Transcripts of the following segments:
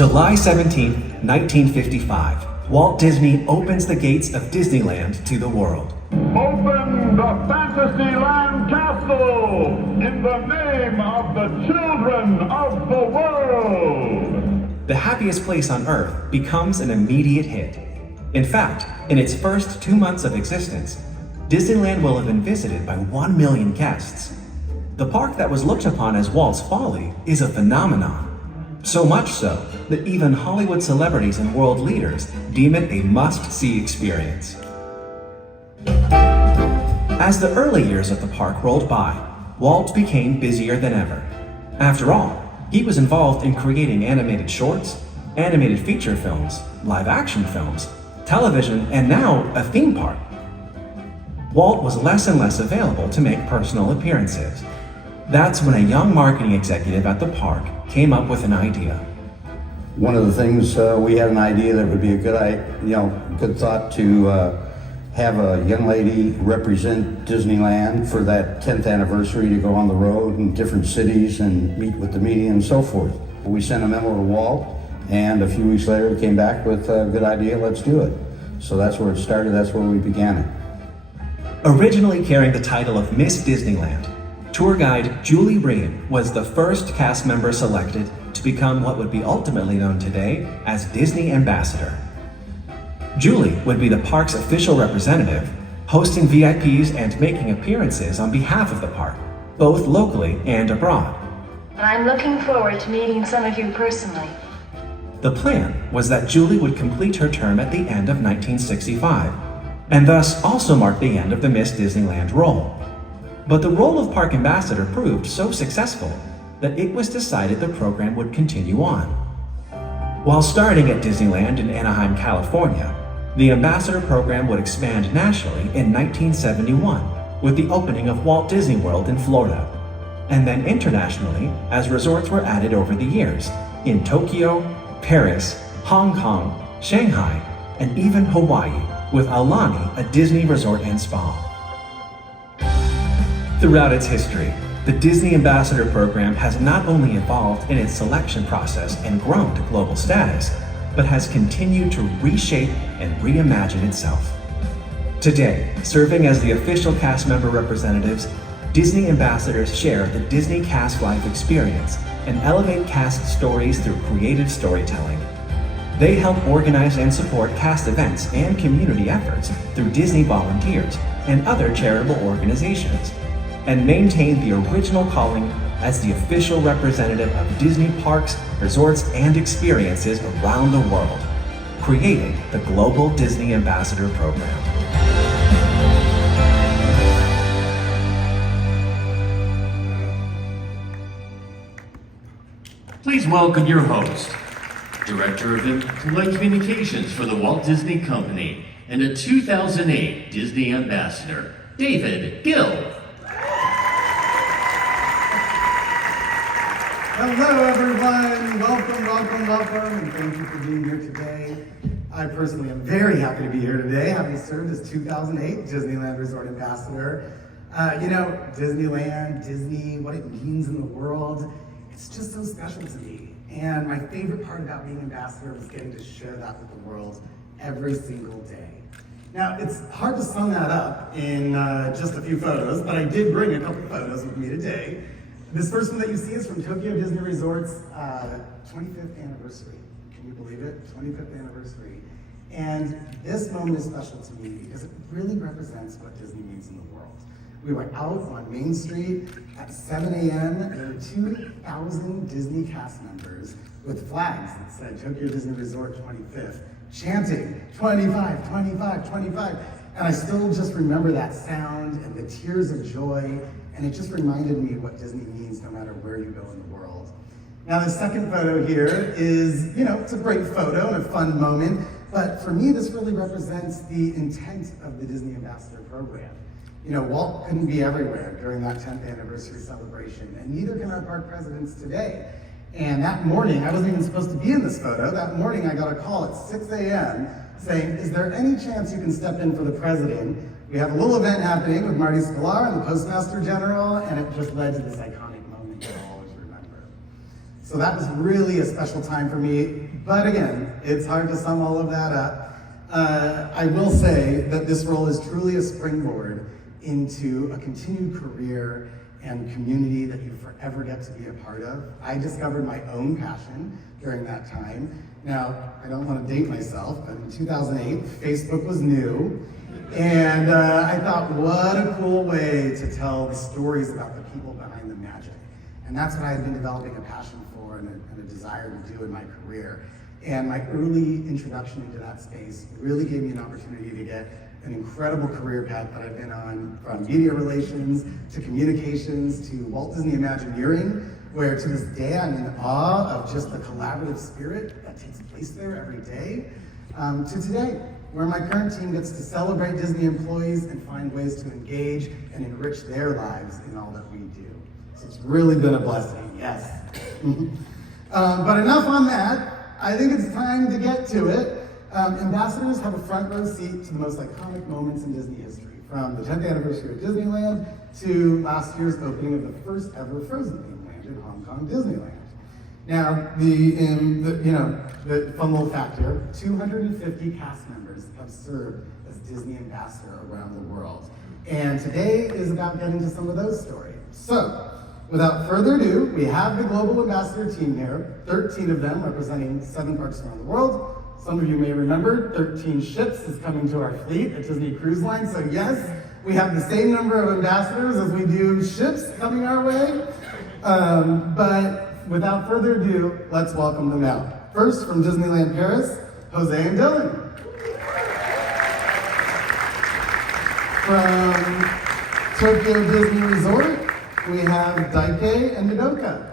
July 17, 1955, Walt Disney opens the gates of Disneyland to the world. Open the Fantasyland Castle in the name of the children of the world. The happiest place on Earth becomes an immediate hit. In fact, in its first 2 months of existence, Disneyland will have been visited by 1 million guests. The park that was looked upon as Walt's folly is a phenomenon. So much so that even Hollywood celebrities and world leaders deem it a must-see experience. As the early years of the park rolled by, Walt became busier than ever. After all, he was involved in creating animated shorts, animated feature films, live-action films, television, and now a theme park. Walt was less and less available to make personal appearances. That's when a young marketing executive at the park came up with an idea. One of the things, we had an idea that would be a good thought to have a young lady represent Disneyland for that 10th anniversary, to go on the road in different cities and meet with the media and so forth. We sent a memo to Walt, and a few weeks later we came back with a good idea, let's do it. So that's where it started, that's where we began it. Originally carrying the title of Miss Disneyland, tour guide Julie Reen was the first cast member selected to become what would be ultimately known today as Disney Ambassador. Julie would be the park's official representative, hosting VIPs and making appearances on behalf of the park, both locally and abroad. I'm looking forward to meeting some of you personally. The plan was that Julie would complete her term at the end of 1965, and thus also mark the end of the Miss Disneyland role. But the role of park ambassador proved so successful that it was decided the program would continue on. While starting at Disneyland in Anaheim, California, the ambassador program would expand nationally in 1971 with the opening of Walt Disney World in Florida, and then internationally as resorts were added over the years in Tokyo, Paris, Hong Kong, Shanghai, and even Hawaii, with Alani, a Disney resort and spa. Throughout its history, the Disney Ambassador Program has not only evolved in its selection process and grown to global status, but has continued to reshape and reimagine itself. Today, serving as the official cast member representatives, Disney ambassadors share the Disney cast life experience and elevate cast stories through creative storytelling. They help organize and support cast events and community efforts through Disney volunteers and other charitable organizations, and maintain the original calling as the official representative of Disney parks, resorts, and experiences around the world, creating the Global Disney Ambassador Program. Please welcome your host, Director of Employee Communications for the Walt Disney Company and a 2008 Disney Ambassador, David Gill. Hello everyone, welcome, and thank you for being here today. I personally am very happy to be here today, having served as 2008 Disneyland Resort Ambassador. Disneyland, Disney, what it means in the world, it's just so special to me. And my favorite part about being ambassador was getting to share that with the world every single day. Now, it's hard to sum that up in just a few photos, but I did bring a couple photos with me today. This first one that you see is from Tokyo Disney Resort's 25th anniversary. Can you believe it? 25th anniversary. And this moment is special to me because it really represents what Disney means in the world. We were out on Main Street at 7 a.m. There were 2,000 Disney cast members with flags that said Tokyo Disney Resort 25th, chanting 25, 25, 25. And I still just remember that sound and the tears of joy. And it just reminded me what Disney means no matter where you go in the world. Now the second photo here is, it's a great photo and a fun moment, but for me this really represents the intent of the Disney Ambassador Program. Walt couldn't be everywhere during that 10th anniversary celebration, and neither can our park presidents today. And that morning, I wasn't even supposed to be in this photo, that morning I got a call at 6 a.m. saying, is there any chance you can step in for the president? We have a little event happening with Marty Sklar and the Postmaster General, and it just led to this iconic moment you'll always remember. So that was really a special time for me. But again, it's hard to sum all of that up. I will say that this role is truly a springboard into a continued career and community that you forever get to be a part of. I discovered my own passion during that time. Now, I don't want to date myself, but in 2008, Facebook was new. And I thought, what a cool way to tell the stories about the people behind the magic. And that's what I had been developing a passion for and a desire to do in my career. And my early introduction into that space really gave me an opportunity to get an incredible career path that I've been on, from media relations to communications to Walt Disney Imagineering, where to this day I'm in awe of just the collaborative spirit that takes place there every day, to today, where my current team gets to celebrate Disney employees and find ways to engage and enrich their lives in all that we do. So it's really been a blessing, yes. But enough on that. I think it's time to get to it. Ambassadors have a front row seat to the most iconic moments in Disney history, from the 10th anniversary of Disneyland to last year's opening of the first ever Frozen theme land in Hong Kong Disneyland. Now, the fun little fact here, 250 cast members have served as Disney ambassador around the world. And today is about getting to some of those stories. So, without further ado, we have the Global Ambassador team here, 13 of them representing 7 parks around the world. Some of you may remember 13 ships is coming to our fleet at Disney Cruise Line. So yes, we have the same number of ambassadors as we do ships coming our way. But without further ado, let's welcome them out. First, from Disneyland Paris, Jose and Dylan. From Tokyo Disney Resort, we have Daike and Nodoka.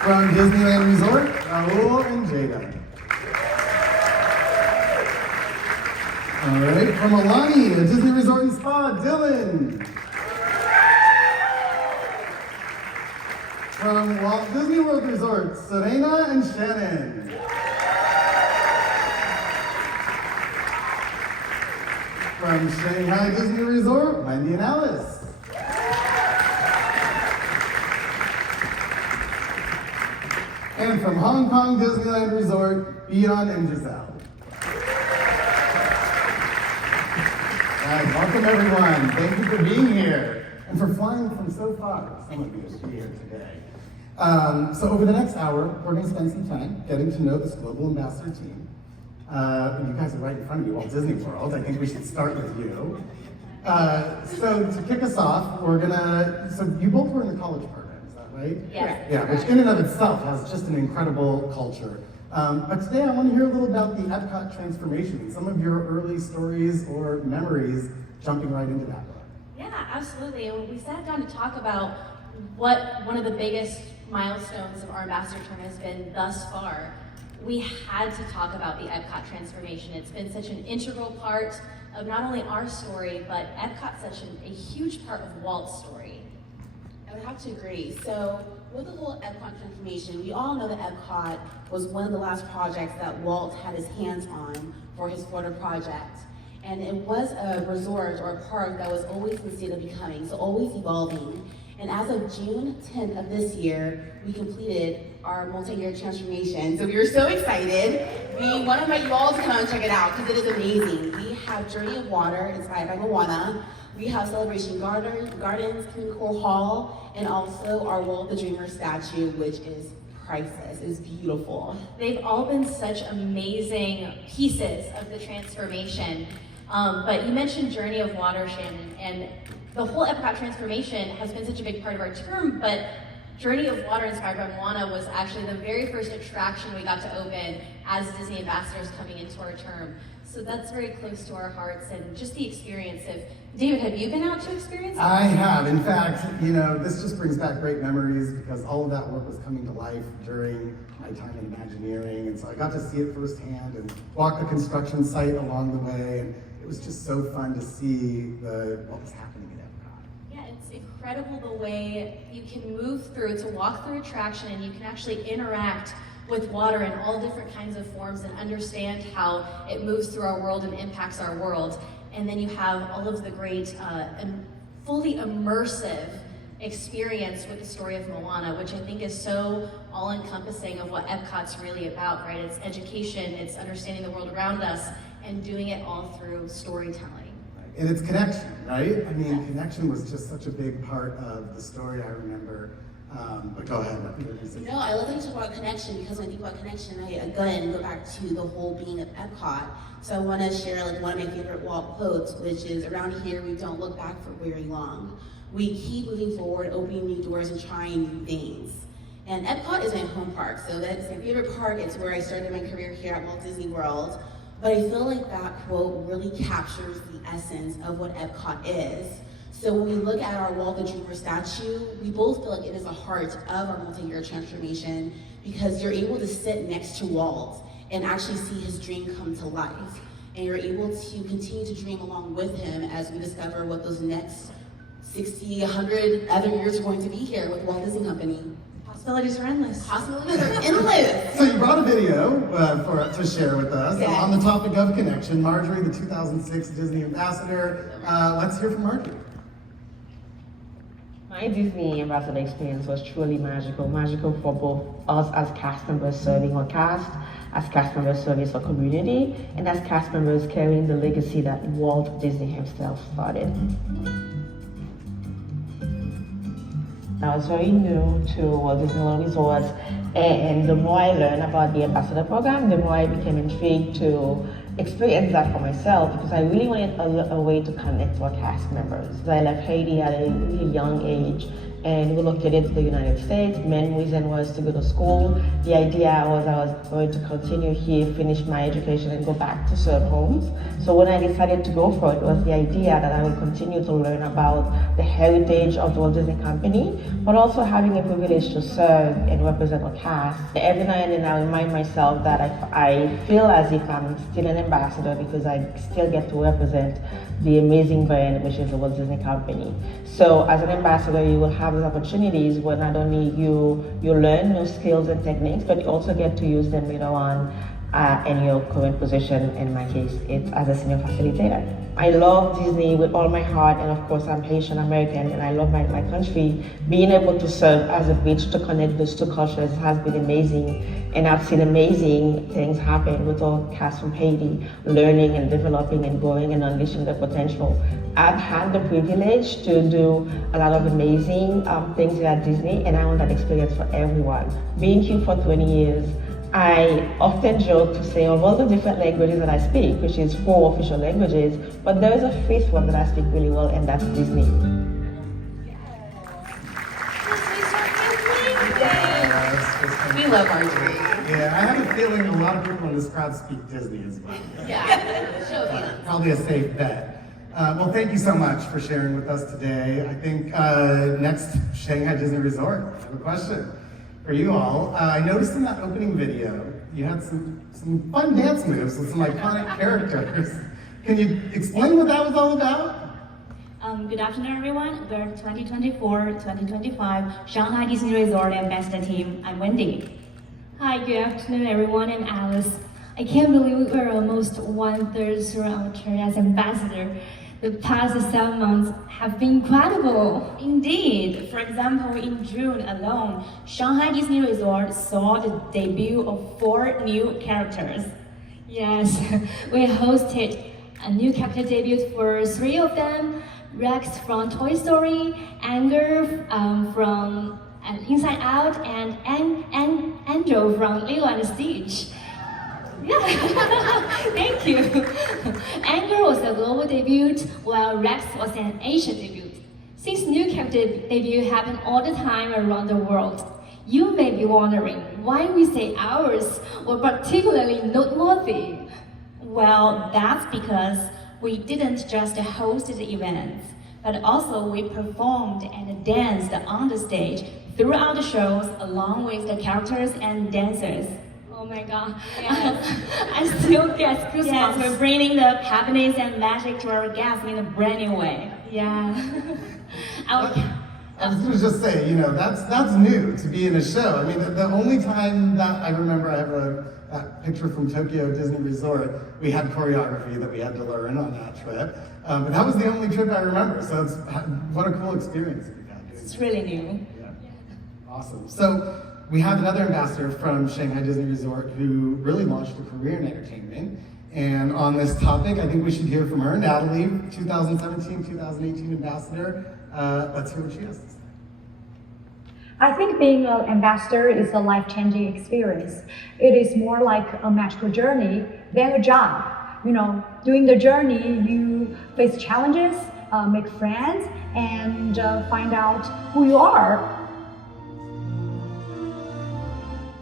From Disneyland Resort, Raul and Jada. All right, from Alani, a Disney Resort and Spa, Dylan. From Walt Disney World Resort, Serena and Shannon. From Shanghai Disney Resort, Wendy and Alice. And from Hong Kong Disneyland Resort, Beyond and Giselle. All right, welcome everyone. Thank you for being here and for flying from so far, some of you to be here today. So over the next hour, we're going to spend some time getting to know this Global Ambassador team. You guys are right in front of me, Walt Disney World. I think we should start with you. So to kick us off, so you both were in the college program, is that right? Yes. Yeah, which in and of itself has just an incredible culture. But today I want to hear a little about the Epcot transformation, some of your early stories or memories jumping right into that one. Yeah, absolutely. And when we sat down to talk about what one of the biggest milestones of our ambassador term has been thus far, we had to talk about the Epcot transformation. It's been such an integral part of not only our story, but Epcot's such a huge part of Walt's story. I would have to agree. So with the whole Epcot transformation, we all know that Epcot was one of the last projects that Walt had his hands on for his Florida project. And it was a resort or a park that was always in the state of becoming, so always evolving. And as of June 10th of this year, we completed our multi-year transformation. So we were so excited. We want to invite you all to come and check it out because it is amazing. We have Journey of Water inspired by Moana. We have Celebration Gardens, King Hall, and also our Walt the Dreamer statue, which is priceless. It's beautiful. They've all been such amazing pieces of the transformation. But you mentioned Journey of Water, Shannon, and the whole Epcot transformation has been such a big part of our term, but Journey of Water inspired by Moana was actually the very first attraction we got to open as Disney ambassadors coming into our term. So that's very close to our hearts and just the experience of, David, have you been out to experience it? I have. In fact, this just brings back great memories because all of that work was coming to life during my time in Imagineering. And so I got to see it firsthand and walk the construction site along the way. And it was just so fun to see what was happening at Epcot. Yeah, it's incredible the way you can move through, to walk through attraction, and you can actually interact with water in all different kinds of forms and understand how it moves through our world and impacts our world. And then you have all of the great and fully immersive experience with the story of Moana, which I think is so all-encompassing of what Epcot's really about, right? It's education, it's understanding the world around us, and doing it all through storytelling. And it's connection, right? I mean, connection was just such a big part of the story, I remember. But go ahead. No, I love that you talk about connection, because when I think about connection, I again go back to the whole being of Epcot. So I want to share like one of my favorite Walt quotes, which is, "Around here, we don't look back for very long. We keep moving forward, opening new doors and trying new things." And Epcot is my home park, so that's my favorite park. It's where I started my career here at Walt Disney World. But I feel like that quote really captures the essence of what Epcot is. So when we look at our Walt the Dreamer statue, we both feel like it is the heart of our multi-year transformation, because you're able to sit next to Walt and actually see his dream come to life. And you're able to continue to dream along with him as we discover what those next 60, 100 other years are going to be here with Walt Disney Company. Possibilities are endless. Possibilities are endless. So you brought a video to share with us on the topic of connection. Marjorie, the 2006 Disney Ambassador. Let's hear from Marjorie. My Disney Ambassador experience was truly magical. Magical for both us as cast members serving our cast, as cast members serving our community, and as cast members carrying the legacy that Walt Disney himself started. I was very new to Walt Disney World Resorts, and the more I learned about the Ambassador program, the more I became intrigued to experience that for myself, because I really wanted a way to connect to our cast members. I left Haiti at a really young age and relocated to the United States. Main reason was to go to school. The idea was I was going to continue here, finish my education, and go back to serve homes. So when I decided to go for it, was the idea that I would continue to learn about the heritage of the Walt Disney Company, but also having a privilege to serve and represent our cast. Every now and then I remind myself that I feel as if I'm still an ambassador, because I still get to represent the amazing brand, which is the Walt Disney Company. So as an ambassador, you will have those opportunities where not only you learn new skills and techniques, but you also get to use them later on in your current position. In my case, it's as a senior facilitator. I love Disney with all my heart, and of course I'm Haitian American and I love my country. Being able to serve as a bridge to connect those two cultures has been amazing, and I've seen amazing things happen with our cast from Haiti, learning and developing and growing and unleashing their potential. I've had the privilege to do a lot of amazing things here at Disney, and I want that experience for everyone. Being here for 20 years, I often joke to say of all the different languages that I speak, which is 4 official languages, but there is a 5th one that I speak really well, and that's Disney. We love Marjorie. Yeah, I have a feeling a lot of people in this crowd speak Disney as well. Yeah, probably a safe bet. Well, thank you so much for sharing with us today. I think next, Shanghai Disney Resort. I have a question for you all. I noticed in that opening video, you had some fun dance moves with some iconic characters. Can you explain what that was all about? Good afternoon, everyone. We're 2024-2025 Shanghai Disney Resort Ambassador Team. I'm Wendy. Hi, good afternoon, everyone. I'm Alice. I can't believe we're almost 1/3 through our tour as ambassador. The past 7 months have been incredible. Indeed. For example, in June alone, Shanghai Disney Resort saw the debut of 4 new characters. Yes, we hosted a new character debut for 3 of them. Rex from Toy Story, Anger from Inside Out, and Angel from Lilo and Stitch. Yeah, thank you. Anger was a global debut, while Rex was an Asian debut. Since new character debut happen all the time around the world, you may be wondering why we say ours were particularly noteworthy. Well, that's because we didn't just host the events, but also we performed and danced on the stage throughout the shows along with the characters and dancers. Oh my god, yes. I still get goosebumps for bringing the happiness and magic to our guests in a brand new way. Yeah. I was going to just say, that's new to be in a show. I mean, the only time that I remember I have that picture from Tokyo Disney Resort, we had choreography that we had to learn on that trip. But that was the only trip I remember. So what a cool experience that we had. It's really new. Yeah. Awesome. So we have another ambassador from Shanghai Disney Resort who really launched a career in entertainment. And on this topic, I think we should hear from her, Natalie, 2017-2018 ambassador. Let's hear what she has to say. I think being an ambassador is a life-changing experience. It is more like a magical journey than a job. You know, during the journey, you face challenges, make friends, and find out who you are.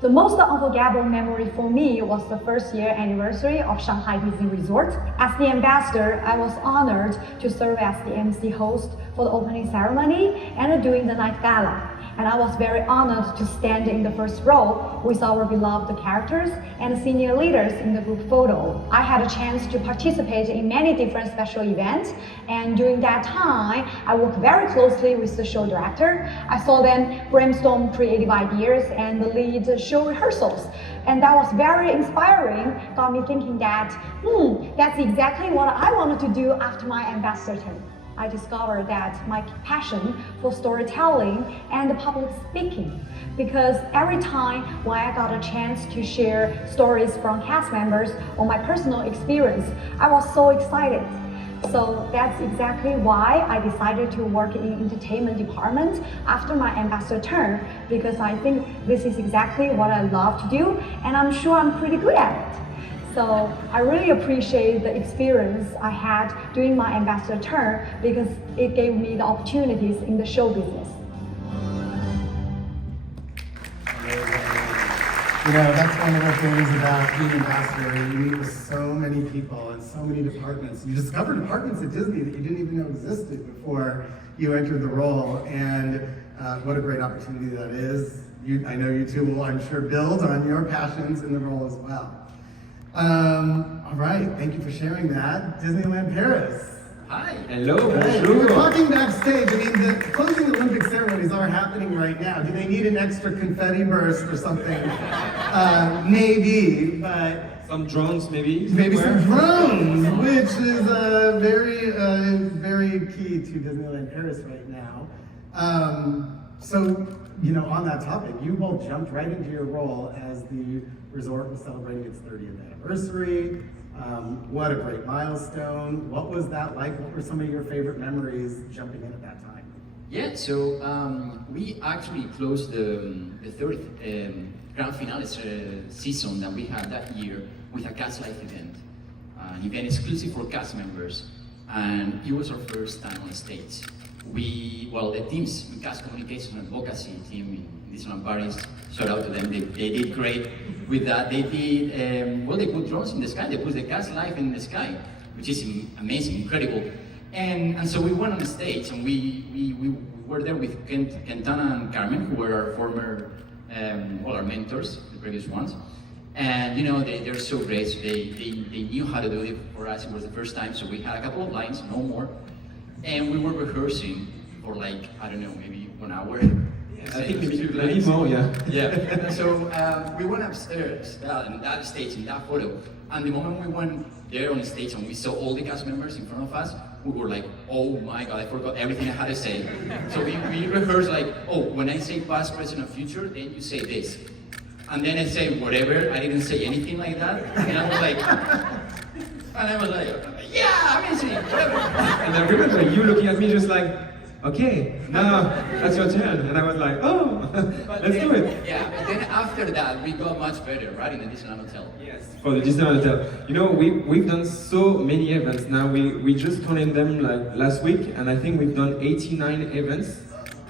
The most unforgettable memory for me was the first year anniversary of Shanghai Disney Resort. As the ambassador, I was honored to serve as the MC host for the opening ceremony and during the night gala. And I was very honored to stand in the first row with our beloved characters and senior leaders in the group photo. I had a chance to participate in many different special events, and during that time, I worked very closely with the show director. I saw them brainstorm creative ideas and lead show rehearsals. And that was very inspiring, got me thinking that, that's exactly what I wanted to do after my ambassador term. I discovered that my passion for storytelling and public speaking, because every time when I got a chance to share stories from cast members or my personal experience, I was so excited. So that's exactly why I decided to work in entertainment department after my ambassador term, because I think this is exactly what I love to do, and I'm sure I'm pretty good at it. So I really appreciate the experience I had during my ambassador term because it gave me the opportunities in the show business. You know, that's one of the things about being ambassador. You meet with so many people and so many departments. You discover departments at Disney that you didn't even know existed before you entered the role. And what a great opportunity that is. I know you two will, I'm sure, build on your passions in the role as well. All right, thank you for sharing that. Disneyland Paris. Hi. Hello. We were talking backstage. I mean, the closing Olympic ceremonies are happening right now. Do they need an extra confetti burst or something? Maybe, but some drones, maybe. Maybe some drones, which is very key to Disneyland Paris right now. So, you know, on that topic, you both jumped right into your role as the resort was celebrating its 30th anniversary. What a great milestone. What was that like? What were some of your favorite memories jumping in at that time? Yeah, so we actually closed the third grand finale season that we had that year with a cast live event, an event exclusive for cast members, and it was our first time on stage. The teams, the cast communication and advocacy team in Disneyland Paris, shout out to them, they did great with that. They did, they put drones in the sky, they put the cast live in the sky, which is amazing, incredible. And so we went on the stage and we were there with Quintana and Carmen, who were our former, our mentors, the previous ones. And you know, they're so great, so they knew how to do it for us. It was the first time, so we had a couple of lines, no more. And we were rehearsing for like, I don't know, maybe 1 hour. I think maybe more, yeah. Yeah. So we went upstairs in that stage, in that photo. And the moment we went there on the stage and we saw all the cast members in front of us, we were like, oh my God, I forgot everything I had to say. So we rehearsed like, oh, when I say past, present, and future, then you say this. And then I say whatever, I didn't say anything like that. And I was like, yeah, amazing, whatever. And I remember you looking at me just like, okay, now that's your turn. And I was like, oh, let's do it. Yeah, but then after that, we got much better, right, in the Disneyland Hotel. Yes, for the Disneyland Hotel. You know, we've done so many events now. We just counted them like last week, and I think we've done 89 events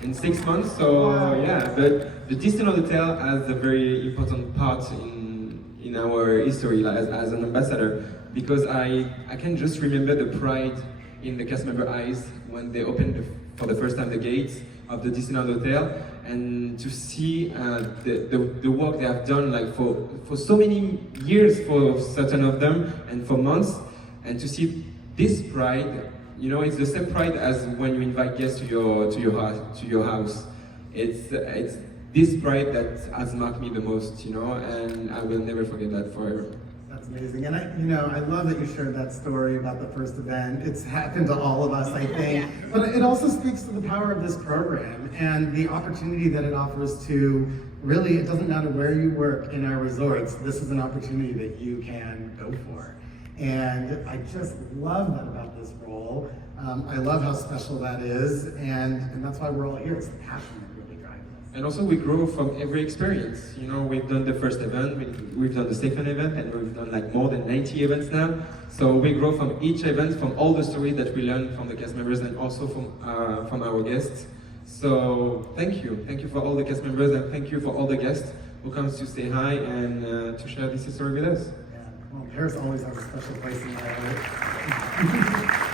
in 6 months. So yeah, but the Disneyland Hotel has a very important part in our history like, as an ambassador, because I can just remember the pride in the cast member eyes when they opened for the first time the gates of the Disneyland Hotel, and to see the work they have done like for so many years for certain of them and for months, and to see this pride, you know, it's the same pride as when you invite guests to your house. It's this pride that has marked me the most, you know, and I will never forget that forever. That's amazing. And I love that you shared that story about the first event. It's happened to all of us, I think. But it also speaks to the power of this program and the opportunity that it offers to really, it doesn't matter where you work in our resorts, this is an opportunity that you can go for. And I just love that about this role. I love how special that is, and that's why we're all here. It's the passion that really drives us. And also we grow from every experience. You know, we've done the first event, we've done the second event, and we've done like more than 90 events now. So we grow from each event, from all the stories that we learn from the cast members and also from our guests. So thank you for all the cast members, and thank you for all the guests who comes to say hi and to share this history with us. Yeah, well, Paris always has a special place in my heart.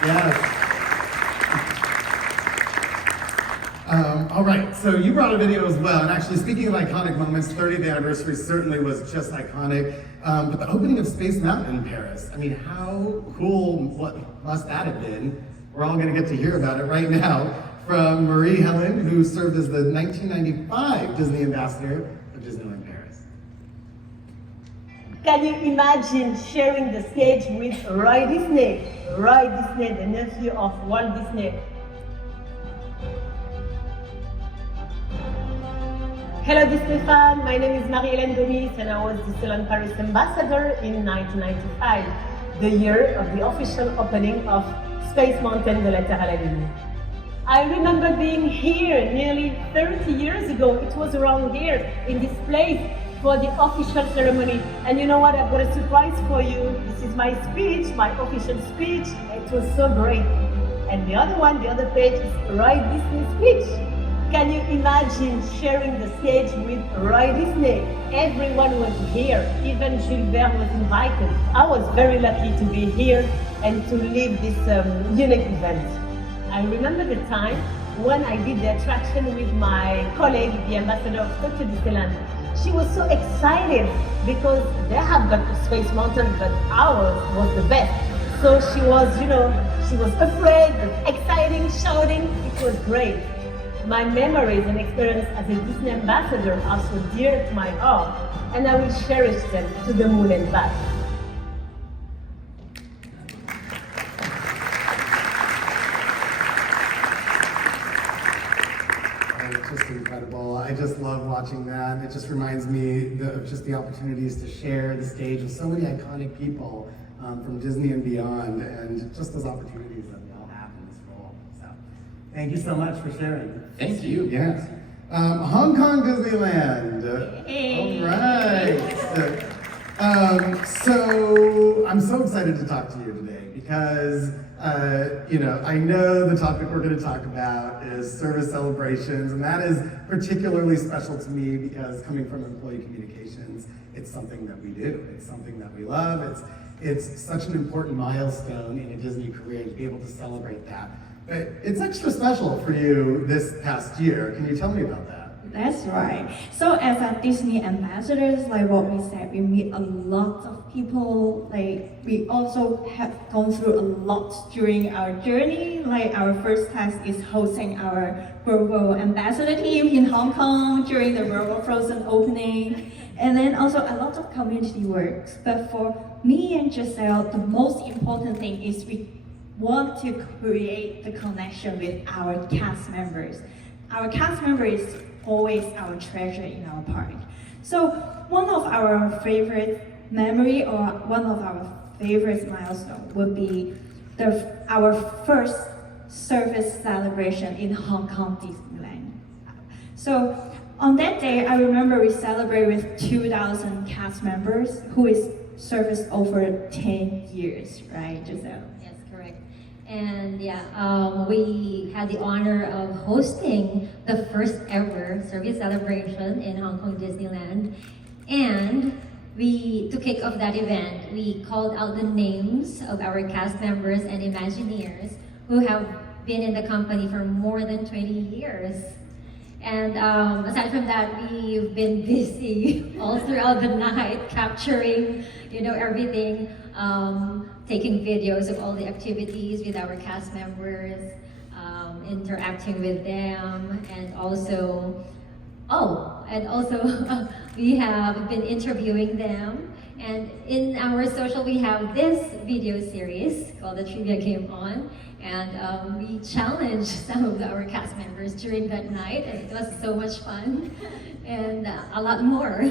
Yes. All right, so you brought a video as well, and actually speaking of iconic moments, 30th anniversary certainly was just iconic, but the opening of Space Mountain in Paris, I mean, how cool, what must that have been? We're all gonna get to hear about it right now from Marie Helen, who served as the 1995 Disney Ambassador of Disneyland Paris. Can you imagine sharing the stage with Roy Disney? Roy Disney, the nephew of Walt Disney. Hello Disney fan, my name is Marie-Hélène Denis and I was Disneyland Paris Ambassador in 1995, the year of the official opening of Space Mountain de la Terre à la Lune. I remember being here nearly 30 years ago. It was around here in this place for the official ceremony. And you know what, I've got a surprise for you. This is my speech, my official speech. It was so great. And the other one, the other page is Roy Disney speech. Can you imagine sharing the stage with Roy Disney? Everyone was here, even Jules Verne was invited. I was very lucky to be here and to lead this unique event. I remember the time when I did the attraction with my colleague, the ambassador of Tokyo Disneyland. She was so excited because they have got Space Mountain, but ours was the best. So she was, she was afraid, but exciting, shouting. It was great. My memories and experience as a Disney ambassador are so dear to my heart, and I will cherish them to the moon and back. Just incredible. I just love watching that. It just reminds me of just the opportunities to share the stage with so many iconic people from Disney and beyond, and just those opportunities that we all have in this role. So, thank you so much for sharing. Thank you. Yes. Hong Kong Disneyland. Hey. All right. So I'm so excited to talk to you today because I know the topic we're going to talk about is service celebrations, and that is particularly special to me because coming from employee communications, it's something that we do. It's something that we love. It's such an important milestone in a Disney career to be able to celebrate that. But it's extra special for you this past year. Can you tell me about that? That's right. So as a Disney ambassadors, like what we said, we meet a lot of people. Like we also have gone through a lot during our journey. Like our first task is hosting our global ambassador team in Hong Kong during the World of Frozen opening. And then also a lot of community works. But for me and Giselle, the most important thing is we want to create the connection with our cast members. Our cast member is always our treasure in our park. So one of our favorite memory or one of our favorite milestone would be our first service celebration in Hong Kong Disneyland. So on that day, I remember we celebrate with 2,000 cast members who is serviced over 10 years, right, Giselle? Yes, correct. And yeah, we had the honor of hosting the first ever service celebration in Hong Kong Disneyland. And to kick off that event, we called out the names of our cast members and Imagineers who have been in the company for more than 20 years. And aside from that, we've been busy all throughout the night capturing, everything, taking videos of all the activities with our cast members, interacting with them, and also Oh, and also we have been interviewing them. And in our social, we have this video series called The Trivia Game On. And we challenged some of our cast members during that night, and it was so much fun, and a lot more.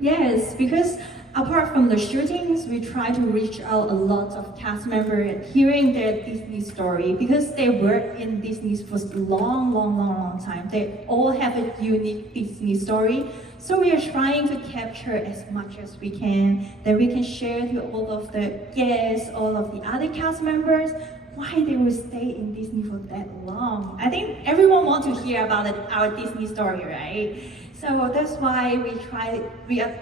Yes, because apart from the shootings, we try to reach out a lot of cast members, hearing their Disney story, because they work in Disney for a long time. They all have a unique Disney story. So we are trying to capture as much as we can, that we can share to all of the guests, all of the other cast members, why they will stay in Disney for that long. I think everyone wants to hear about our Disney story, right? So that's why we are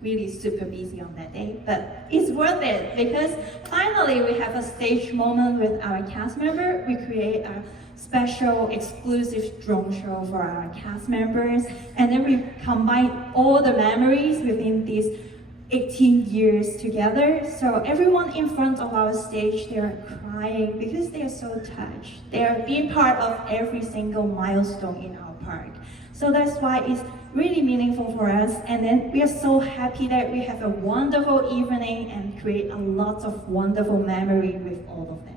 really super busy on that day, but it's worth it because finally we have a stage moment with our cast member. We create a special exclusive drone show for our cast members, and then we combine all the memories within these 18 years together. So everyone in front of our stage, they are crying because they are so touched. They are being part of every single milestone in our park. So that's why it's really meaningful for us. And then we are so happy that we have a wonderful evening and create a lot of wonderful memory with all of them.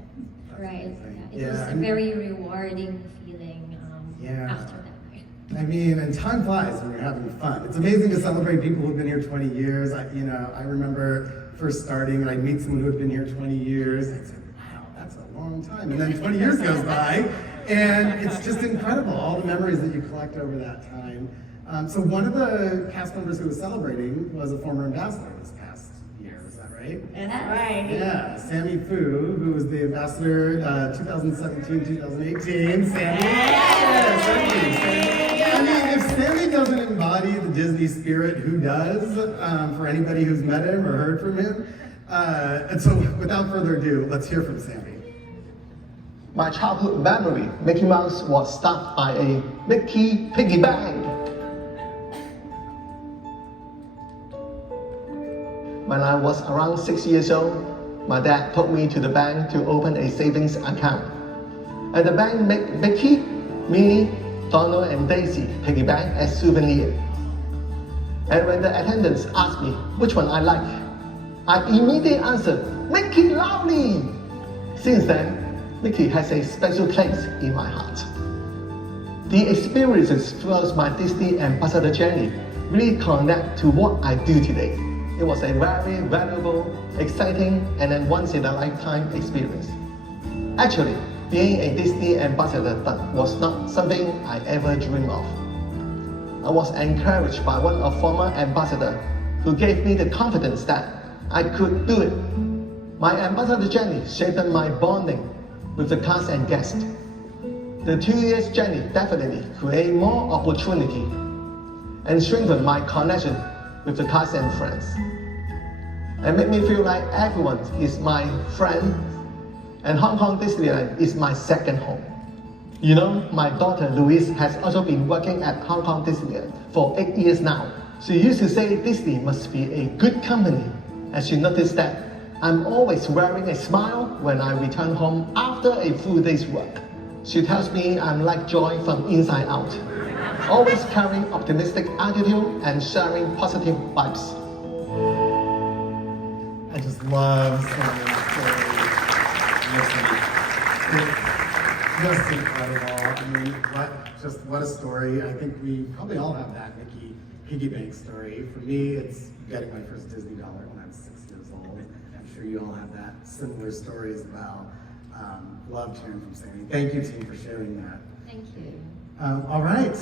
Right, yeah. It was a very rewarding feeling after that. I mean, and time flies when you're having fun. It's amazing to celebrate people who've been here 20 years. I remember first starting and I'd meet someone who had been here 20 years. I'd say, wow, that's a long time. And then 20 years goes by and it's just incredible, all the memories that you collect over that time. So one of the cast members who was celebrating was a former ambassador this past year, is that right? That's right. Yeah, Sammy Fu, who was the ambassador 2017-2018. Sammy? Yes, Sammy. I mean, if Sammy doesn't embody the Disney spirit, who does? For anybody who's met him or heard from him. And so, without further ado, let's hear from Sammy. My childhood memory, Mickey Mouse was stuffed by a Mickey piggy bank. When I was around 6 years old, my dad took me to the bank to open a savings account. At the bank made Mickey, Minnie, Donald and Daisy piggy bank as souvenir. And when the attendants asked me which one I like, I immediately answered, Mickey Lovely! Since then, Mickey has a special place in my heart. The experiences throughout my Disney ambassador journey really connect to what I do today. It was a very valuable, exciting, and a once-in-a-lifetime experience. Actually, being a Disney ambassador was not something I ever dreamed of. I was encouraged by one of former ambassador who gave me the confidence that I could do it. My ambassador journey shaped my bonding with the cast and guests. The 2 years journey definitely created more opportunity and strengthened my connection with the cast and friends. And made me feel like everyone is my friend, and Hong Kong Disneyland is my second home. You know, my daughter Louise has also been working at Hong Kong Disneyland for 8 years now. She used to say Disney must be a good company, and she noticed that I'm always wearing a smile when I return home after a full day's work. She tells me I'm like joy from inside out, always carrying optimistic attitude and sharing positive vibes. I just love Sammy's story. Just incredible. I mean, what a story. I think we probably all have that Mickey piggy bank story. For me, it's getting my first Disney dollar when I was 6 years old. I'm sure you all have that similar story as well. Loved hearing from Sammy. Thank you, team, for sharing that. Thank you. All right,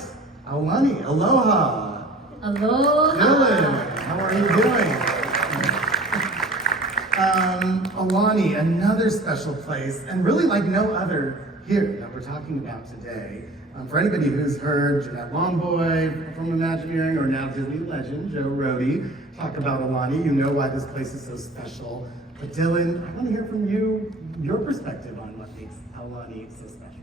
Alani, aloha. Aloha. Dylan, how are you doing? Alani, another special place, and really like no other here that we're talking about today. For anybody who's heard Jeanette Longboy from Imagineering or now Disney legend Joe Rohde talk about Alani, you know why this place is so special. But Dylan, I want to hear from you, your perspective on what makes Alani so special.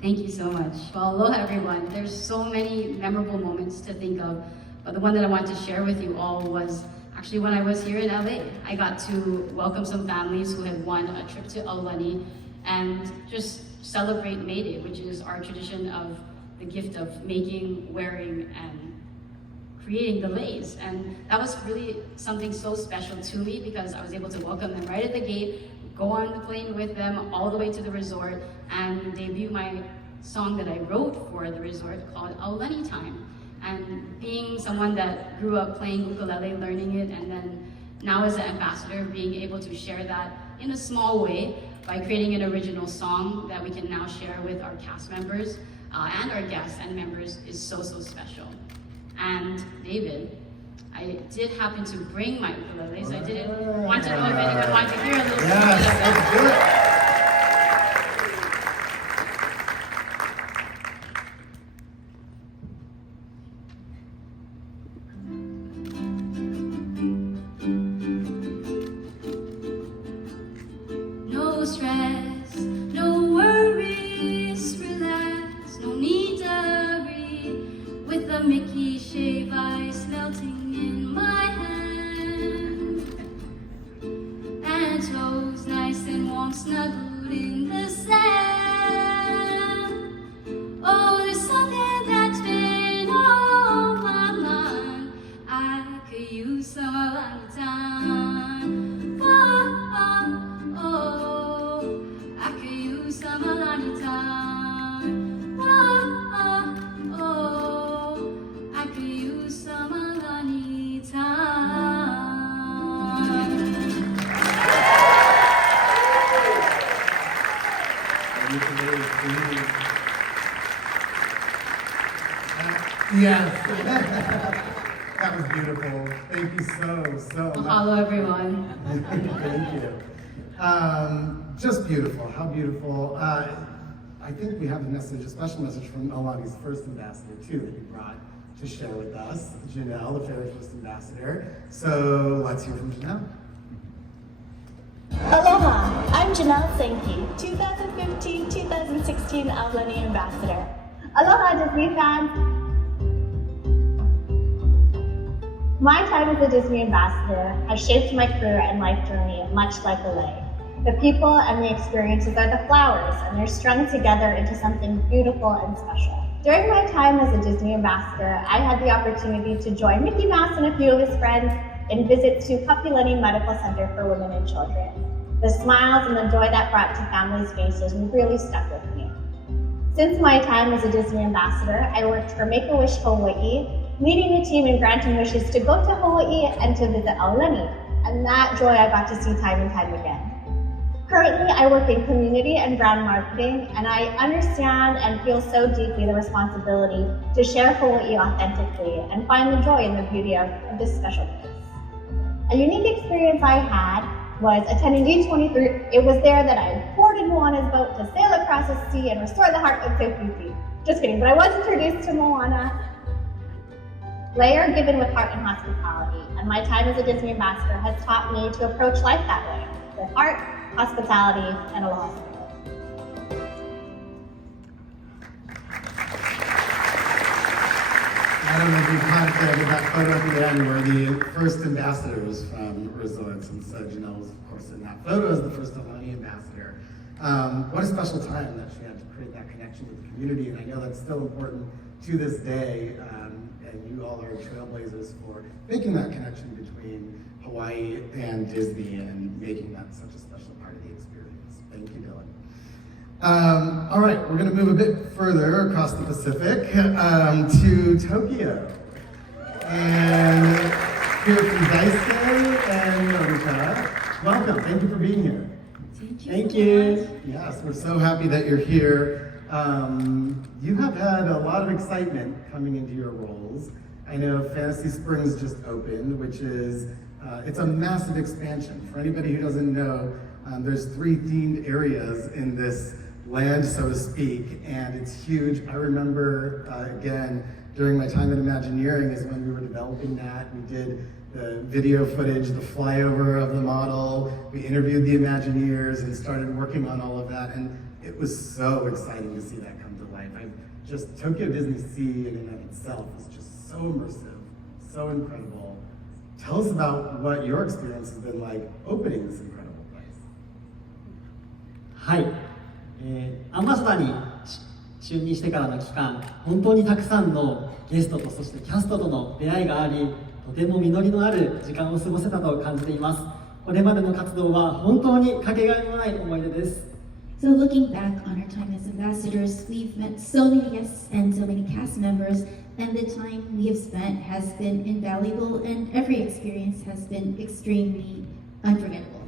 Thank you so much. Well, aloha everyone. There's so many memorable moments to think of, but the one that I wanted to share with you all was actually when I was here in LA. I got to welcome some families who had won a trip to Alani and just celebrate May Day, which is our tradition of the gift of making, wearing, and creating the leis. And that was really something so special to me because I was able to welcome them right at the gate, go on the plane with them all the way to the resort, and debut my song that I wrote for the resort called Alani Time. And being someone that grew up playing ukulele, learning it, and then now as an ambassador, being able to share that in a small way by creating an original song that we can now share with our cast members and our guests and members is so, so special. And David, I did happen to bring my ukulele, so I didn't want to know if anyone wanted to hear a little bit of Let's do it. No stress, no worries, relax, no need to hurry. With a Mickey shave ice melting in my hand, and toes nice and warm, snuggled in the sand. Oh, there's something that's been on my mind. I could use some Alani time. Oh, I could use some Alani time. Oh, I could use some Alani time. Yes. That was beautiful. Thank you so much. Mahalo, everyone. Thank you. Just beautiful. How beautiful. I think we have a message, a special message from Alani's first ambassador too that you brought to share with us, Janelle, the very first ambassador. So let's hear from Janelle. Aloha, I'm Janelle Sankey, 2015-2016 Alani Ambassador. Aloha, Disney fans! My time as a Disney Ambassador has shaped my career and life journey much like LA. The people and the experiences are the flowers, and they're strung together into something beautiful and special. During my time as a Disney Ambassador, I had the opportunity to join Mickey Mouse and a few of his friends in visits to Kapilani Medical Center for Women and Children. The smiles and the joy that brought to families' faces really stuck with me. Since my time as a Disney Ambassador, I worked for Make-A-Wish Hawaii, leading the team in granting wishes to go to Hawaii and to visit Alani, and that joy I got to see time and time again. Currently, I work in community and brand marketing, and I understand and feel so deeply the responsibility to share Hawaii authentically and find the joy in the beauty of this special place. A unique experience I had was attending D23. It was there that I boarded Moana's boat to sail across the sea and restore the heart of Taupiti. Just kidding, but I was introduced to Moana. Layer given with heart and hospitality, and my time as a Disney Ambassador has taught me to approach life that way, with heart, hospitality, and aloha. I don't know if you caught that photo at the end where the first ambassadors from resorts, and so Janelle was, of course, in that photo as the first Alani ambassador. What a special time that she had to create that connection with the community, and I know that's still important to this day, and you all are trailblazers for making that connection between Hawaii and Disney and making that such a special part of the experience. Thank you, Dylan. All right, we're going to move a bit further across the Pacific to Tokyo. And here from Daisuke and Yorika. Welcome, thank you for being here. Thank you. Yes, we're so happy that you're here. You have had a lot of excitement coming into your roles. I know Fantasy Springs just opened, which is, it's a massive expansion. For anybody who doesn't know, there's 3 themed areas in this land, so to speak, and it's huge. I remember, again, during my time at Imagineering is when we were developing that. We did the video footage, the flyover of the model. We interviewed the Imagineers and started working on all of that, and it was so exciting to see that come to life. Tokyo Disney Sea in and of itself is just so immersive, so incredible. Tell us about what your experience has been like opening this incredible place. はい、アンバサダーに就任してからの期間、本当にたくさんのゲストとそしてキャストとの出会いがあり、とても実りのある時間を過ごせたと感じています。これまでの活動は本当にかけがえのない思い出です。So looking back on our time as ambassadors, we've met so many guests and so many cast members, and the time we have spent has been invaluable, and every experience has been extremely unforgettable.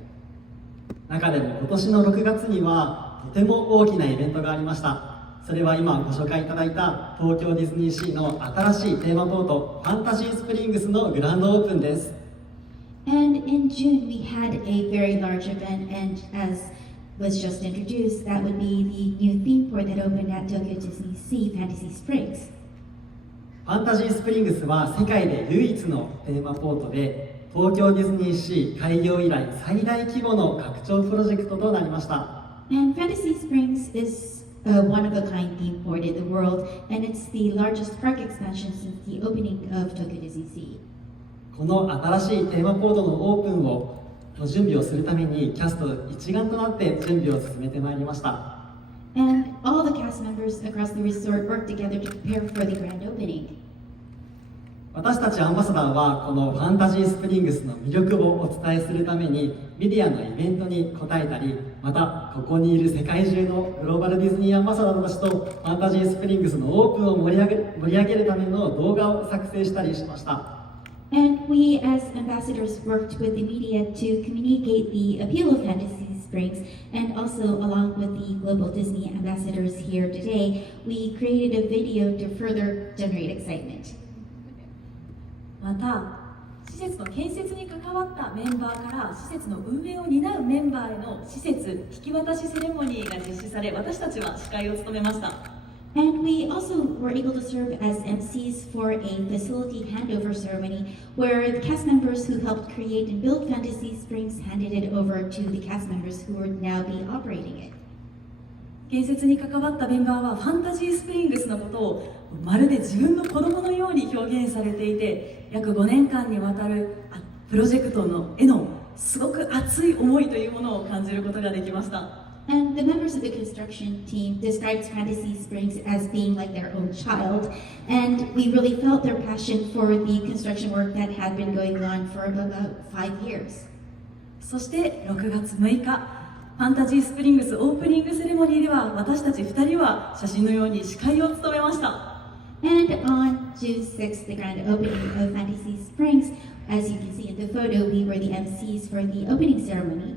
中でも今年の6月にはとても大きなイベントがありました。それは今ご紹介いただいた東京ディズニーシーの新しいテーマポートファンタジースプリングスのグランドオープンです。And in June we had a very large event, and as was just introduced, that would be the new theme port that opened at Tokyo Disney Sea Fantasy Springs. ファンタジースプリングスは世界で唯一のテーマポートで、東京ディズニーシー開業以来最大規模の拡張プロジェクトとなりました。And Fantasy Springs is a one-of-a-kind theme port in the world, and it's the largest park expansion since the opening of Tokyo Disney Sea. この新しいテーマポートのオープンの準備をするためにキャスト一丸となって準備を進めてまいりました。And all the cast members across the resort worked together to prepare for the grand opening. 私たちアンバサダーはこのファンタジースプリングスの魅力をお伝えするためにメディアのイベントに答えたり、またここにいる世界中のグローバルディズニーアンバサダーたちとファンタジースプリングスのオープンを盛り上げるための動画を作成したりしました。And we as ambassadors worked with the media to communicate the appeal of Fantasy Springs, and also along with the global Disney ambassadors here today, we created a video to further generate excitement. また、施設の建設に関わったメンバーから施設の運営を担うメンバーへの施設引き渡しセレモニーが実施され、私たちは司会を務めました。And we also were able to serve as MCs for a facility handover ceremony where the cast members who helped create and build Fantasy Springs handed it over to the cast members who would now be operating it. 建設に関わったメンバーはファンタジースプリングスのことをまるで自分の子供のように表現されていて、約5年間にわたるプロジェクトのへのすごく熱い思いというものを感じることができました。And the members of the construction team described Fantasy Springs as being like their own child, and we really felt their passion for the construction work that had been going on for about 5 years. そして6月6日、ファンタジースプリングスオープニングセレモニーでは私たち2人は写真のように司会を務めました。And on June 6th, the grand opening of Fantasy Springs, as you can see in the photo, we were the MCs for the opening ceremony.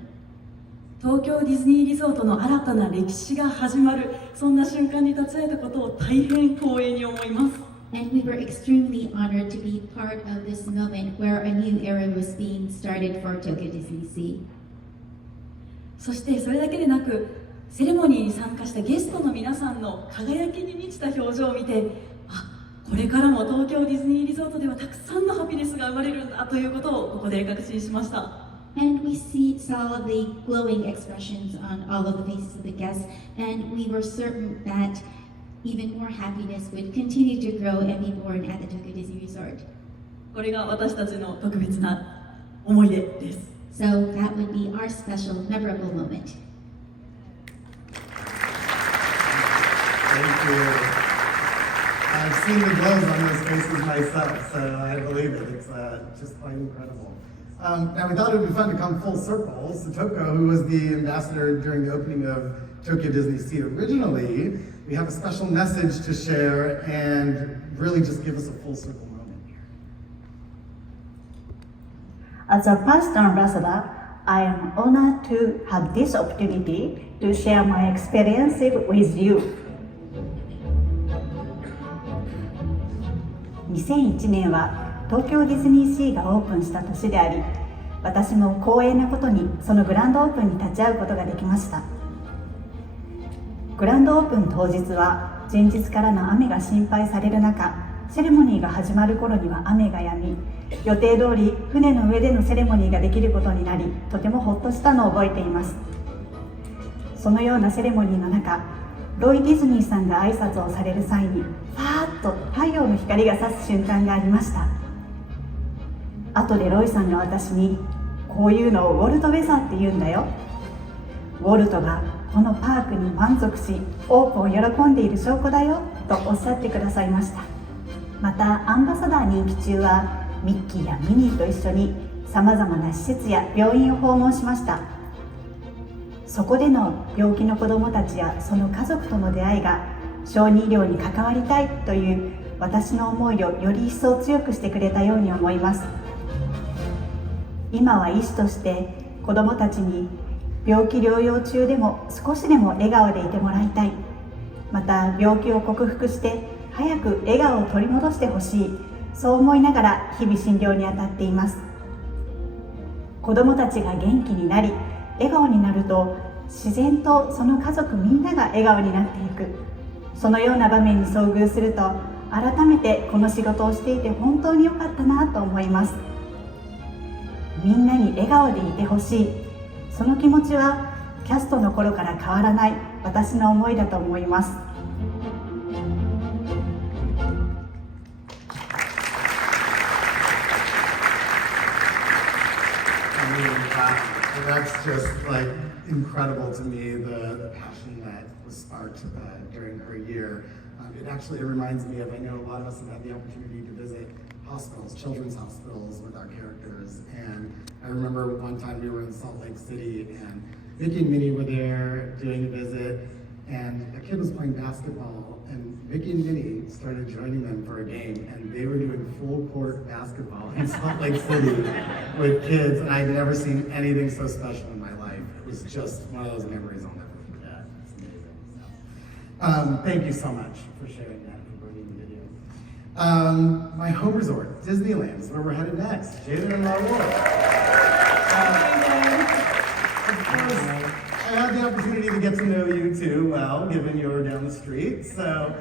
東京ディズニーリゾートの新たな歴史が始まる、そんな瞬間に立ち会えたことを大変光栄に思います。And we were extremely honored to be part of this moment where a new era was being started for Tokyo Disney Sea. そしてそれだけでなく、セレモニーに参加したゲストの皆さんの輝きに満ちた表情を見て、これからも東京ディズニーリゾートではたくさんのハピネスが生まれるんだということをここで確信しました。And we saw the glowing expressions on all of the faces of the guests, and we were certain that even more happiness would continue to grow and be born at the Tokyo Disney Resort. これが私たちの特別な思い出です。So that would be our special, memorable moment. Thank you. I've seen the glows on those faces myself, so I believe it. It's just quite incredible. Now we thought it would be fun to come full circle. Satoko, who was the ambassador during the opening of Tokyo Disney Sea originally, we have a special message to share and really just give us a full circle moment. As a past ambassador, I am honored to have this opportunity to share my experiences with you. 2001年は東京ディズニーシーがオープンした年であり、私も光栄なことにそのグランドオープンに立ち会うことができました。グランドオープン当日は前日からの雨が心配される中、セレモニーが始まる頃には雨が止み、予定通り船の上でのセレモニーができることになり、とてもほっとしたのを覚えています。そのようなセレモニーの中、ロイ・ディズニーさんが挨拶をされる際に、ファーッと太陽の光が差す瞬間がありました。後でロイさんが私に、こういうのをウォルト・ウェザーって言うんだよ。ウォルトがこのパークに満足しオープンを喜んでいる証拠だよとおっしゃってくださいました。またアンバサダー任期中はミッキーやミニーと一緒にさまざまな施設や病院を訪問しました。そこでの病気の子どもたちやその家族との出会いが小児医療に関わりたいという私の思いをより一層強くしてくれたように思います。今は医師として子どもたちに病気療養中でも少しでも笑顔でいてもらいたい、また病気を克服して早く笑顔を取り戻してほしい、そう思いながら日々診療に当たっています。子どもたちが元気になり笑顔になると自然とその家族みんなが笑顔になっていく、そのような場面に遭遇すると改めてこの仕事をしていて本当に良かったなと思います。みんなに笑顔でいてほしい、その気持ちはキャストの頃から変わらない私の思いだと思います。That's just like incredible to me, the passion that was sparked during her year. It reminds me of, I know a lot of us have had the opportunity to visit hospitals, children's hospitals with our characters. And I remember one time we were in Salt Lake City and Mickey and Minnie were there doing a visit, and a kid was playing basketball, and Mickey and Minnie started joining them for a game, and they were doing full court basketball in Salt Lake City with kids, and I'd never seen anything so special in my life. It was just one of those memories I'll never forget. It's amazing. Thank you so much for sharing that and bringing the video. My home resort, Disneyland, is where we're headed next. Jaden and Raul. Of course, I had the opportunity to get to know you too well, given you were down the street. So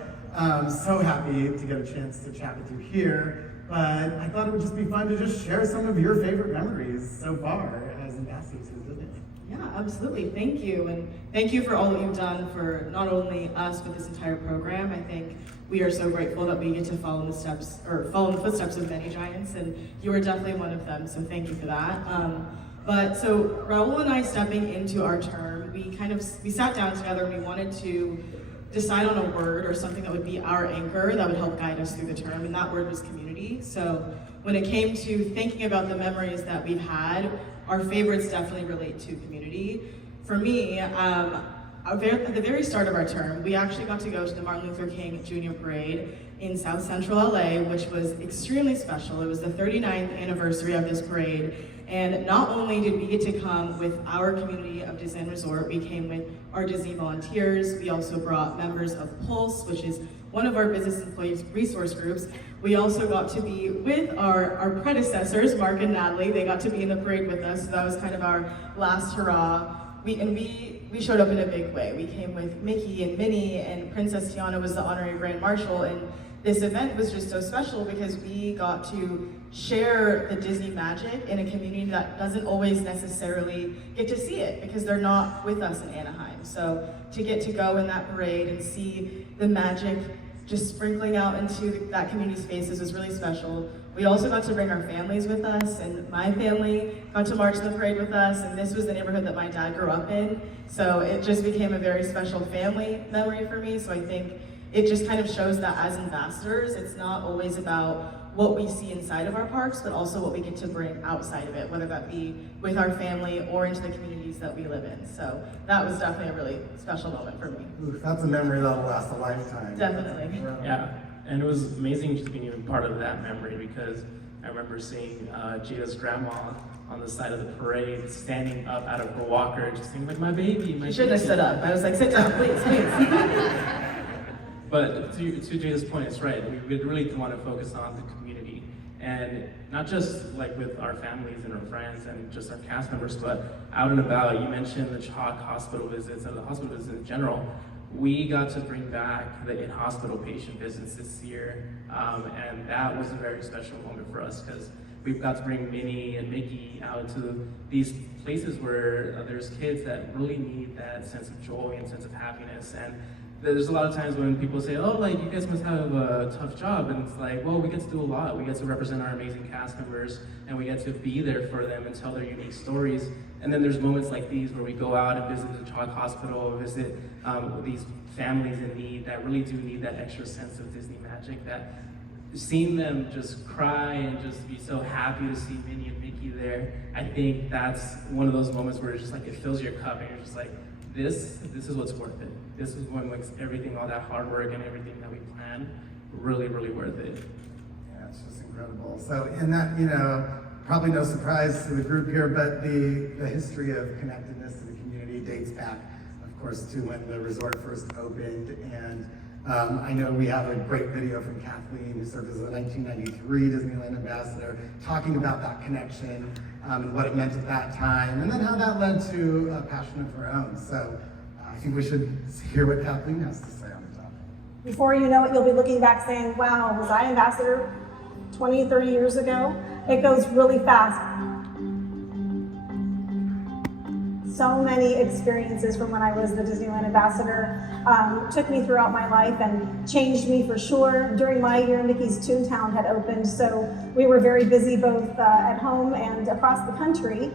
so happy to get a chance to chat with you here. But I thought it would just be fun to just share some of your favorite memories so far as ambassadors of Disney. Yeah, absolutely. Thank you. And thank you for all that you've done for not only us, but this entire program. I think we are so grateful that we get to follow in the footsteps of many giants, and you are definitely one of them. So thank you for that. But so Raul and I stepping into our term, we sat down together and we wanted to decide on a word or something that would be our anchor that would help guide us through the term, and that word was community. So when it came to thinking about the memories that we've had, our favorites definitely relate to community. For me, at the very start of our term, we actually got to go to the Martin Luther King Jr. Parade in South Central LA, which was extremely special. It was the 39th anniversary of this parade. And not only did we get to come with our community of Disneyland Resort, we came with our Disney volunteers. We also brought members of Pulse, which is one of our business employees resource groups. We also got to be with our predecessors, Mark and Natalie. They got to be in the parade with us, so that was kind of our last hurrah. We showed up in a big way. We came with Mickey and Minnie, and Princess Tiana was the honorary Grand Marshal, and this event was just so special because we got to share the Disney magic in a community that doesn't always necessarily get to see it because they're not with us in Anaheim. So to get to go in that parade and see the magic just sprinkling out into that community spaces was really special. We also got to bring our families with us, and my family got to march in the parade with us, and this was the neighborhood that my dad grew up in. So it just became a very special family memory for me. So I think it just kind of shows that as ambassadors, it's not always about what we see inside of our parks, but also what we get to bring outside of it, whether that be with our family or into the communities that we live in. So that was definitely a really special moment for me. Ooh, that's a memory that'll last a lifetime. Definitely. Yeah, and it was amazing just being even part of that memory because I remember seeing Jada's grandma on the side of the parade, standing up out of her walker, just thinking like, my baby, my baby. You shouldn't have stood up. I was like, sit down, please, please. But to Jada's point, it's right. We really want to focus on the community, and not just like with our families and our friends and just our cast members, but out and about. You mentioned the CHOC hospital visits and the hospital visits in general. We got to bring back the in-hospital patient visits this year, and that was a very special moment for us because we've got to bring Minnie and Mickey out to these places where there's kids that really need that sense of joy and sense of happiness, and there's a lot of times when people say, oh, like, you guys must have a tough job, and it's like, well, we get to do a lot. We get to represent our amazing cast members, and we get to be there for them and tell their unique stories. And then there's moments like these where we go out and visit the Child Hospital, visit these families in need that really do need that extra sense of Disney magic, that seeing them just cry and just be so happy to see Minnie and Mickey there, I think that's one of those moments where it's just like, it fills your cup, and you're just like, this is what's worth it. This is what makes everything, all that hard work and everything that we plan, really, really worth it. Yeah, it's just incredible. So in that, you know, probably no surprise to the group here, but the history of connectedness to the community dates back, of course, to when the resort first opened. And I know we have a great video from Kathleen, who served as a 1993 Disneyland ambassador, talking about that connection and what it meant at that time, and then how that led to a passion of her own. So I think we should hear what Kathleen has to say on the topic. Before you know it, you'll be looking back saying, wow, was I ambassador 20, 30 years ago? It goes really fast. So many experiences from when I was the Disneyland ambassador took me throughout my life and changed me for sure. During my year, Mickey's Toontown had opened, so we were very busy both at home and across the country.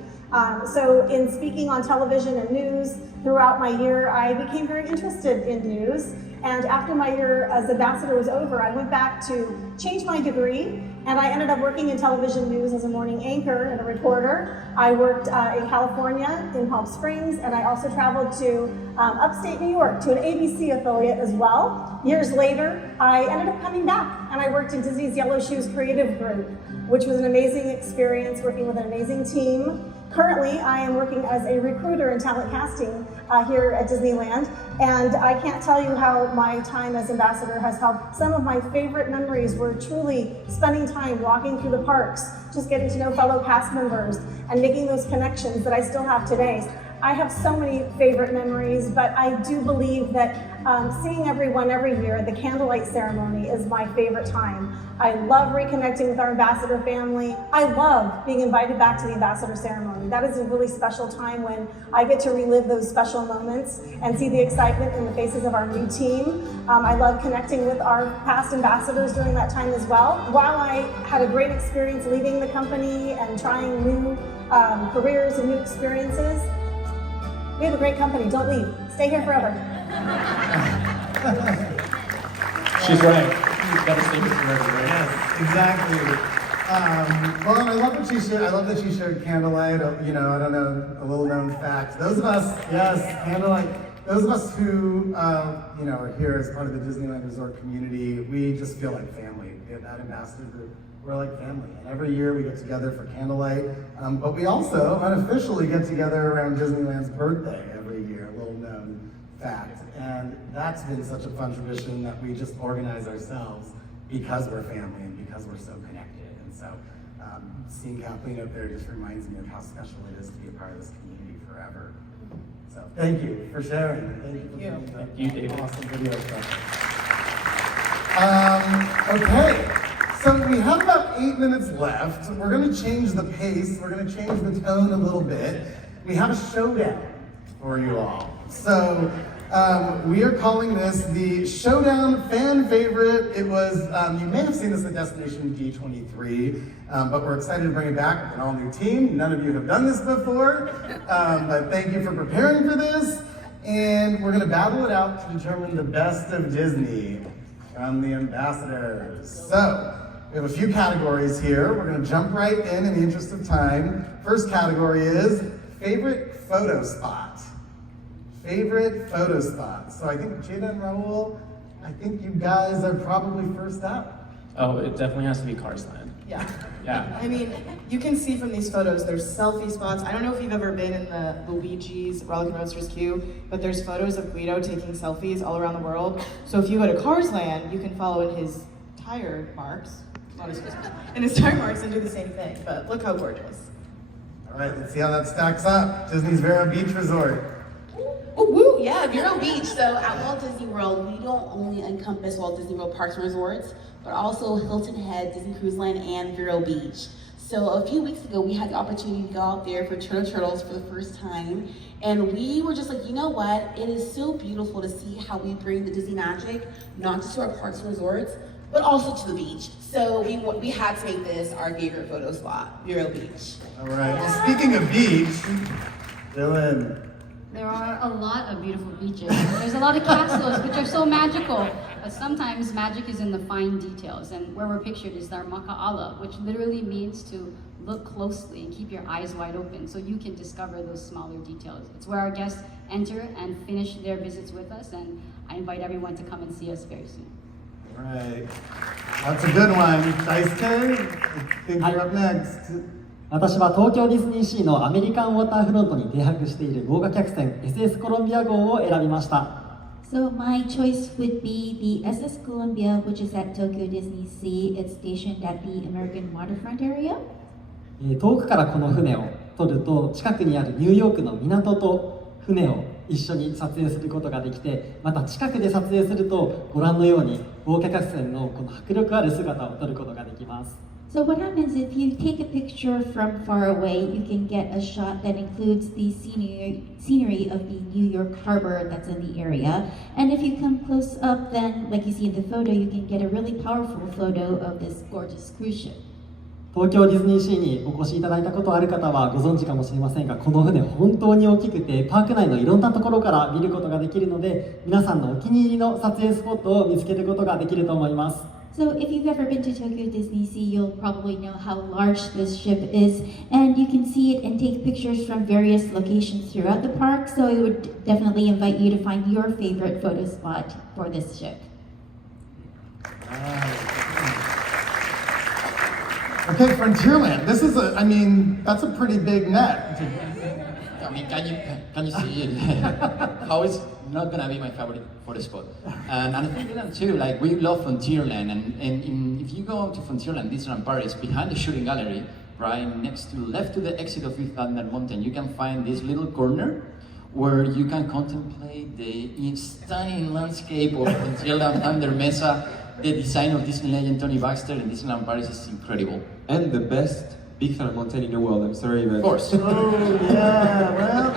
So in speaking on television and news throughout my year, I became very interested in news. And after my year as ambassador was over, I went back to change my degree, and I ended up working in television news as a morning anchor and a reporter. I worked in California, in Palm Springs, and I also traveled to upstate New York to an ABC affiliate as well. Years later, I ended up coming back, and I worked in Disney's Yellow Shoes Creative Group, which was an amazing experience working with an amazing team. Currently, I am working as a recruiter in talent casting here at Disneyland, and I can't tell you how my time as ambassador has helped. Some of my favorite memories were truly spending time walking through the parks, just getting to know fellow cast members and making those connections that I still have today. I have so many favorite memories, but I do believe that seeing everyone every year at the candlelight ceremony is my favorite time. I love reconnecting with our ambassador family. I love being invited back to the ambassador ceremony. That is a really special time when I get to relive those special moments and see the excitement in the faces of our new team. I love connecting with our past ambassadors during that time as well. While I had a great experience leaving the company and trying new careers and new experiences, we have a great company. Don't leave. Stay here forever. She's right. You've got to stay here forever, right? Yes, exactly. Well, and I love that she shared. I love that she shared candlelight. You know, I don't know, a little known fact. Those of us, yes, candlelight. Those of us who, you know, are here as part of the Disneyland Resort community, we just feel like family. That ambassador group, we're like family. And every year we get together for candlelight, but we also unofficially get together around Disneyland's birthday every year, a little known fact. And that's been such a fun tradition that we just organize ourselves because we're family and because we're so connected. And so seeing Kathleen up there just reminds me of how special it is to be a part of this community forever. So thank you for sharing. Thank you for being awesome video stuff. Okay, so we have about 8 minutes left. We're going to change the pace. We're going to change the tone a little bit. We have a showdown for you all. So we are calling this the Showdown Fan Favorite. It was, you may have seen this at Destination D23, but we're excited to bring it back with an all-new team. None of you have done this before, but thank you for preparing for this. And we're going to battle it out to determine the best of Disney from the ambassadors. So we have a few categories here. We're going to jump right in the interest of time. First category is favorite photo spot. Favorite photo spot. So I think Jada and Raul, I think you guys are probably first up. Oh, it definitely has to be Cars Land. Yeah. Yeah. I mean, you can see from these photos, there's selfie spots. I don't know if you've ever been in the Luigi's Rollickin' Roadsters queue, but there's photos of Guido taking selfies all around the world. So if you go to Cars Land, you can follow in his tire marks, not his Christmas, in his tire marks and do the same thing. But look how gorgeous. All right, let's see how that stacks up. Disney's Vero Beach Resort. Ooh, woo, yeah, Vero Beach. So at Walt Disney World, we don't only encompass Walt Disney World Parks and Resorts, but also Hilton Head, Disney Cruise Line, and Vero Beach. So a few weeks ago, we had the opportunity to go out there for Turtles for the first time. And we were just like, you know what? It is so beautiful to see how we bring the Disney magic, not just to our parks and resorts, but also to the beach. So we had to make this our favorite photo spot, Vero Beach. All right, well, speaking of beach, Dylan. There are a lot of beautiful beaches. There's a lot of castles, which are so magical. But sometimes magic is in the fine details. And where we're pictured is our maka'ala, which literally means to look closely and keep your eyes wide open so you can discover those smaller details. It's where our guests enter and finish their visits with us. And I invite everyone to come and see us very soon. All right, that's a good one. Daisuke, I think you're up next. 私は東京ディズニーシーのアメリカンウォーターフロントに停泊している豪華客船 SS コロンビア号を選びました。So my choice would be the SS Columbia, which is at Tokyo Disney Sea. It's stationed at the American waterfront area. 遠くからこの船を撮ると近くにあるニューヨークの港と船を一緒に撮影することができて、また近くで撮影するとご覧のように豪華客船のこの迫力ある姿を撮ることができます。So what happens if you take a picture from far away, you can get a shot that includes the scenery of the New York harbor that's in the area. And if you come close up, then like you see in the photo, you can get a really powerful photo of this gorgeous cruise ship. 東京ディズニーシーにお越しいただいたことある方はご存知かもしれませんが、この船本当に大きくてパーク内のいろんなところから見ることができるので、皆さんのお気に入りの撮影スポットを見つけることができると思います。So if you've ever been to Tokyo Disney Sea, you'll probably know how large this ship is, and you can see it and take pictures from various locations throughout the park. So I would definitely invite you to find your favorite photo spot for this ship. Okay, Frontierland. This is that's a pretty big net. I mean, can you see it? How is not gonna be my favorite photo spot? And I think that too, like we love Frontierland, and if you go to Frontierland, Disneyland Paris, behind the shooting gallery, right left to the exit of Fifth Thunder Mountain, you can find this little corner where you can contemplate the stunning landscape of Frontierland under Mesa. The design of Disney legend Tony Baxter in Disneyland Paris is incredible. And the best Big Thunder Mountain in the world, I'm sorry, but... Of course. Oh, yeah, well,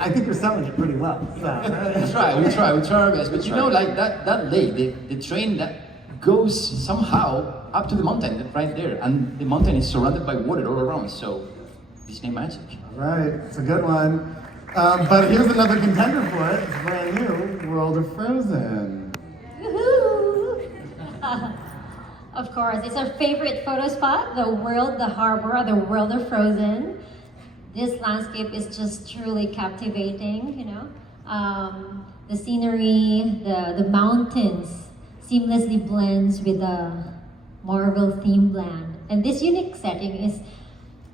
I think you're selling it pretty well. So. We try our best. But you know, like that lake, the train that goes somehow up to the mountain, right there. And the mountain is surrounded by water all around, so Disney magic. All right, it's a good one. But here's another contender for it. It's brand new, World of Frozen. Of course, it's our favorite photo spot, the world, the harbor, the world of Frozen. This landscape is just truly captivating, you know. The scenery, the mountains seamlessly blends with the Marvel themed land. And this unique setting is,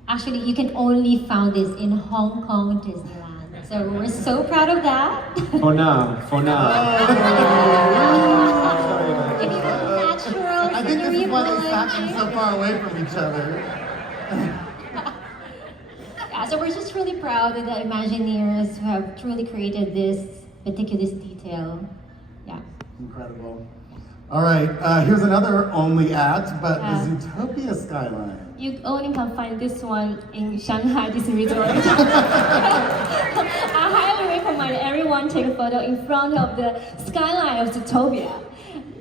actually, you can only find this in Hong Kong Disneyland. So we're so proud of that. For now. If you want natural I think this is why they scenery, sat so far away from each other. Yeah, so we're just really proud of the Imagineers who have truly created this meticulous detail. Yeah. Incredible. All right, here's another only at, but the Zootopia skyline. You only can find this one in Shanghai Disney Resort. I highly recommend everyone take a photo in front of the skyline of Zootopia.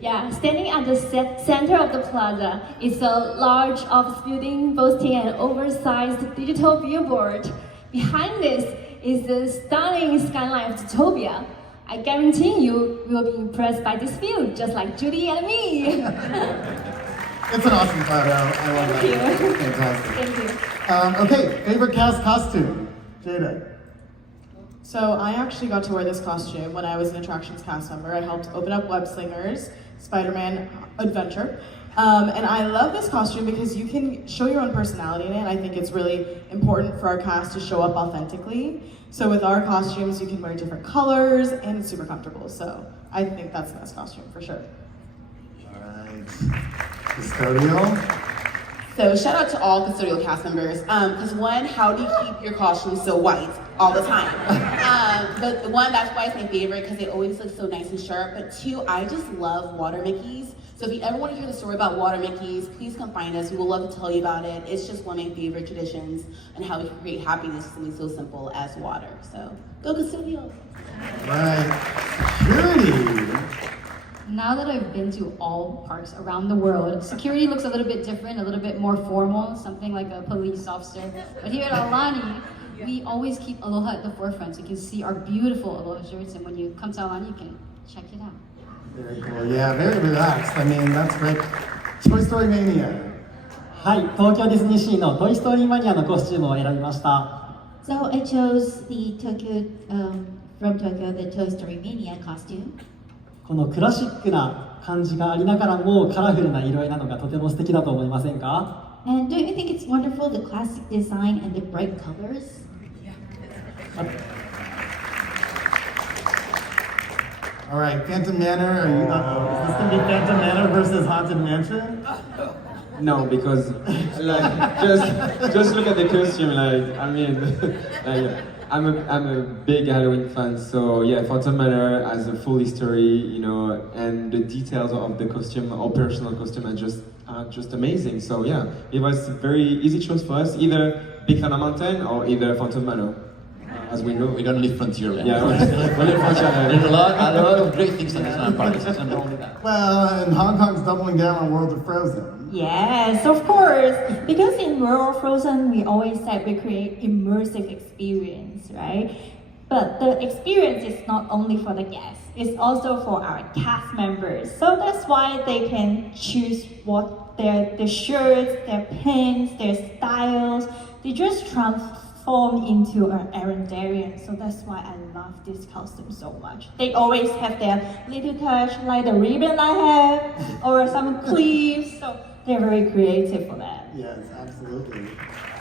Yeah, standing at the center of the plaza is a large office building boasting an oversized digital billboard. Behind this is the stunning skyline of Zootopia. I guarantee you will be impressed by this view, just like Judy and me. It's an awesome photo. I love Thank that. you. Fantastic. Thank you. Okay, favorite cast costume? Jada. So I actually got to wear this costume when I was an attractions cast member. I helped open up Web Slingers, Spider-Man Adventure. And I love this costume because you can show your own personality in it. I think it's really important for our cast to show up authentically. So with our costumes, you can wear different colors and it's super comfortable. So I think that's the best costume for sure. All right. Custodial. So shout out to all custodial cast members, because one, how do you keep your costumes so white all the time? But one, that's why it's my favorite, because they always look so nice and sharp. But two, I just love water Mickeys. So if you ever want to hear the story about water Mickeys, please come find us. We would love to tell you about it. It's just one of my favorite traditions and how we can create happiness with something so simple as water. So go custodial. Right. Security. Now that I've been to all parks around the world, security looks a little bit different, a little bit more formal, something like a police officer. But here at Alani, we always keep aloha at the forefront. So you can see our beautiful aloha shirts, and when you come to Alani, you can check it out. Very cool. Yeah, very relaxed. I mean, that's great. Toy Story Mania. はい、東京ディズニーシーのトイ・ストーリーマニアのコスチュームを選びました。So I chose the Tokyo, from Tokyo, the Toy Story Mania costume. このクラシックな感じがありながらもカラフルな色合いなのがとても素敵だと思いませんか？ And don't you think it's wonderful, the classic design and the bright colors? All right, Phantom Manor. Are you? Is this gonna be Phantom Manor versus Haunted Mansion? No, because like just look at the costume. Like I mean, like, I'm a big Halloween fan, so yeah, Phantom Manor has a full history, you know, and the details of the costume, our personal costume, are just amazing. So yeah, it was a very easy choice for us, either Big Thunder Mountain or either Phantom Manor. As we know, we don't live Frontierland. Yeah, we live Frontierland. There's a lot of great things in Disneyland Park. There's nothing wrong with that. Well, and Hong Kong's doubling down on World of Frozen. Yes, of course. Because in World of Frozen, we always said we create immersive experience, right? But the experience is not only for the guests, it's also for our cast members. So that's why they can choose what their shirts, their pins, their styles. They just transform into an Arendarian. So that's why I love this costume so much. They always have their little touch, like the ribbon I have, or some clips. So they're very creative for that. Yes, absolutely.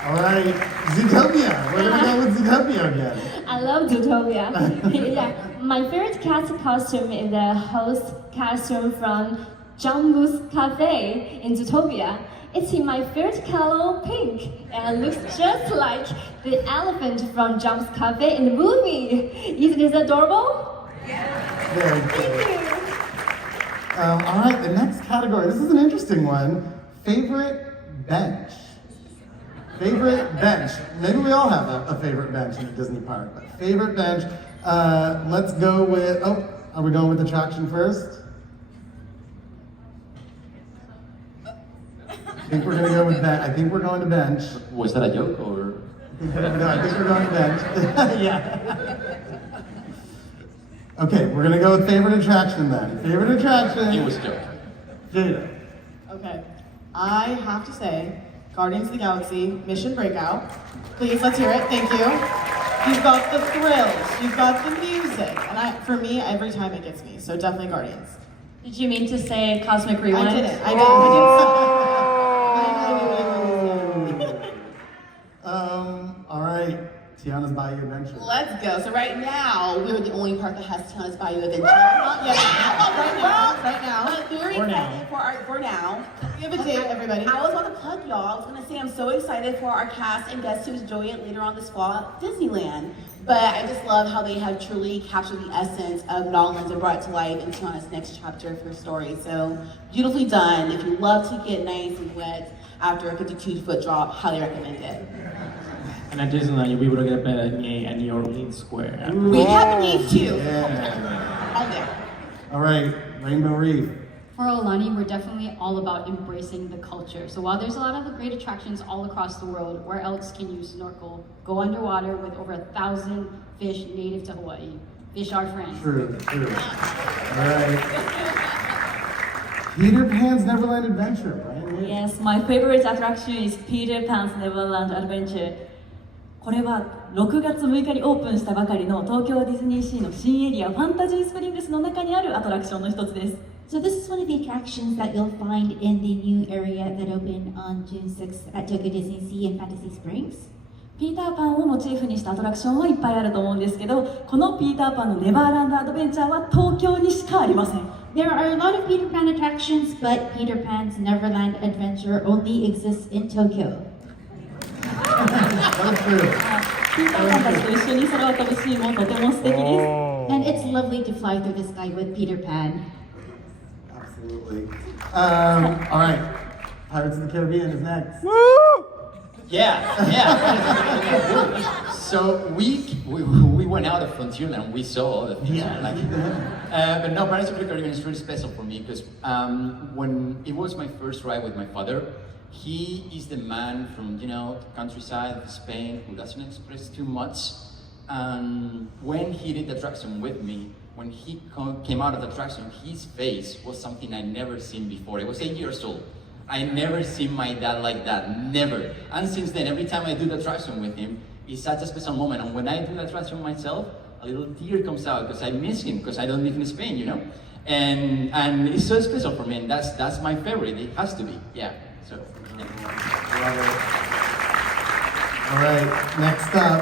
All right, Zootopia. We're gonna go with Zootopia again. I love Zootopia. Yeah, my favorite cat costume is the host costume from Jumbo's Cafe in Zootopia. It's in my favorite color, pink, and looks just like the elephant from Jumbo's Cafe in the movie. Isn't it adorable? Yeah. Very cool. All right, the next category. This is an interesting one. Favorite bench. Favorite bench. Maybe we all have a favorite bench in a Disney park. But favorite bench. Let's go with. Oh, are we going with attraction first? I think we're gonna go with bench. I think we're going to bench. Was that a joke or? No, I think we're going to bench. Yeah. Okay, we're gonna go with favorite attraction then. Favorite attraction. It was a joke. Jada. Okay, I have to say, Guardians of the Galaxy Mission Breakout. Please, let's hear it. Thank you. You've got the thrills, you've got the music, and for me, every time it gets me. So definitely Guardians. Did you mean to say Cosmic Rewind? I didn't. All right, Tiana's Bayou Adventure. Let's go. So right now, we're the only park that has Tiana's Bayou Adventure. Not yet. Right now. But very excited for now. Give a date, everybody. I was about to plug y'all. I was going to say I'm so excited for our cast and guests to enjoy it later on this fall at Disneyland. But I just love how they have truly captured the essence of Nolans and brought it to life in Tiana's next chapter of her story. So beautifully done. If you love to get nice and wet after a 52-foot drop, highly recommend it. And at Disneyland, you'll be able to get better at New Orleans Square. We have needs too. Yeah. On there. All right, Rainbow Reef. For Alani, we're definitely all about embracing the culture. So while there's a lot of great attractions all across the world, where else can you snorkel, go underwater with over 1,000 fish native to Hawaii? Fish are friends. True. All right. Peter Pan's Neverland Adventure, right? Yes, my favorite attraction is Peter Pan's Neverland Adventure. これは6月6日にオープンしたばかりの東京ディズニーシーの新エリアファンタジースプリングスの中にあるアトラクションの一つです。So this is one of the attractions that you'll find in the new area that opened on June 6th at Tokyo Disney Sea and Fantasy Springs. ピーターパンをモチーフにしたアトラクションはいっぱいあると思うんですけど、このピーターパンのネバーランドアドベンチャーは東京にしかありません。There are a lot of Peter Pan attractions, but Peter Pan's Neverland Adventure only exists in Tokyo. ピーターパンたちと一緒に空を飛ぶシーンもとても素敵です。And it's lovely to fly through the sky with Peter Pan. Absolutely. All right. Pirates of the Caribbean is next. Yeah. So we went out of Frontierland. We saw all the things. But no, Pirates of the Caribbean is really special for me because when it was my first ride with my father, he is the man from the countryside of Spain who doesn't express too much. And when he did the attraction with me, when he came out of the attraction, his face was something I'd never seen before. I was 8 years old. I never seen my dad like that, never. And since then, every time I do the attraction with him, it's such a special moment. And when I do the attraction myself, a little tear comes out because I miss him, because I don't live in Spain, And it's so special for me, and that's my favorite. It has to be, yeah. So. Yeah. Love it. All right, next up.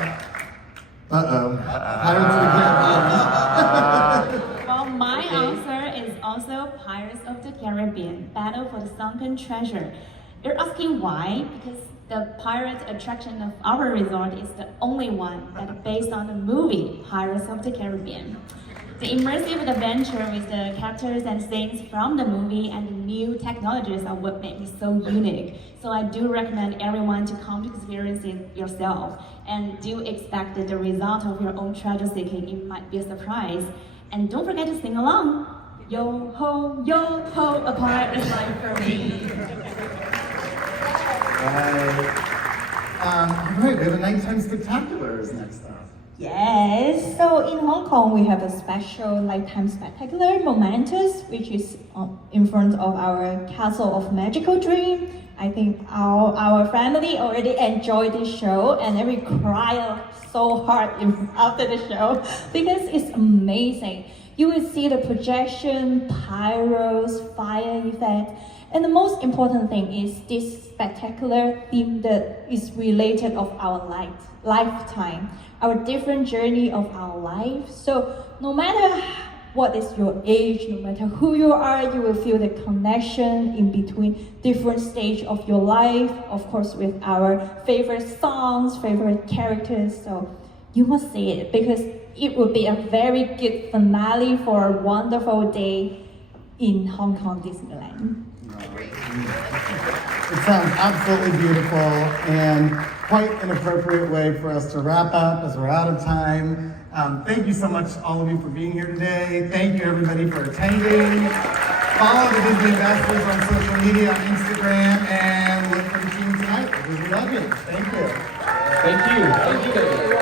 Pirates of the Caribbean. Well, my answer is also Pirates of the Caribbean, Battle for the Sunken Treasure. You're asking why? Because the pirate attraction of our resort is the only one that is based on the movie Pirates of the Caribbean. The immersive adventure with the characters and scenes from the movie and the new technologies are what make it so unique. So I do recommend everyone to come to experience it yourself, and do expect that the result of your own treasure seeking. It might be a surprise. And don't forget to sing along. Yo ho, a pirate is life for me. All right, we have a nighttime spectacular is next up. Yes, so in Hong Kong we have a special nighttime spectacular, Momentous, which is in front of our Castle of Magical Dream. I think our family already enjoyed this show, and then we cried so hard after the show because it's amazing. You will see the projection, pyros, fire effect, and the most important thing is this spectacular theme that is related of our lifetime, our different journey of our life. So no matter what is your age, no matter who you are, you will feel the connection in between different stages of your life, of course with our favorite songs, favorite characters. So you must see it because it will be a very good finale for a wonderful day in Hong Kong Disneyland. It sounds absolutely beautiful and quite an appropriate way for us to wrap up as we're out of time. Thank you so much, all of you, for being here today. Thank you, everybody, for attending. Follow the Disney Ambassadors on social media, on Instagram, and look for the team tonight. We love you. Thank you. Thank you.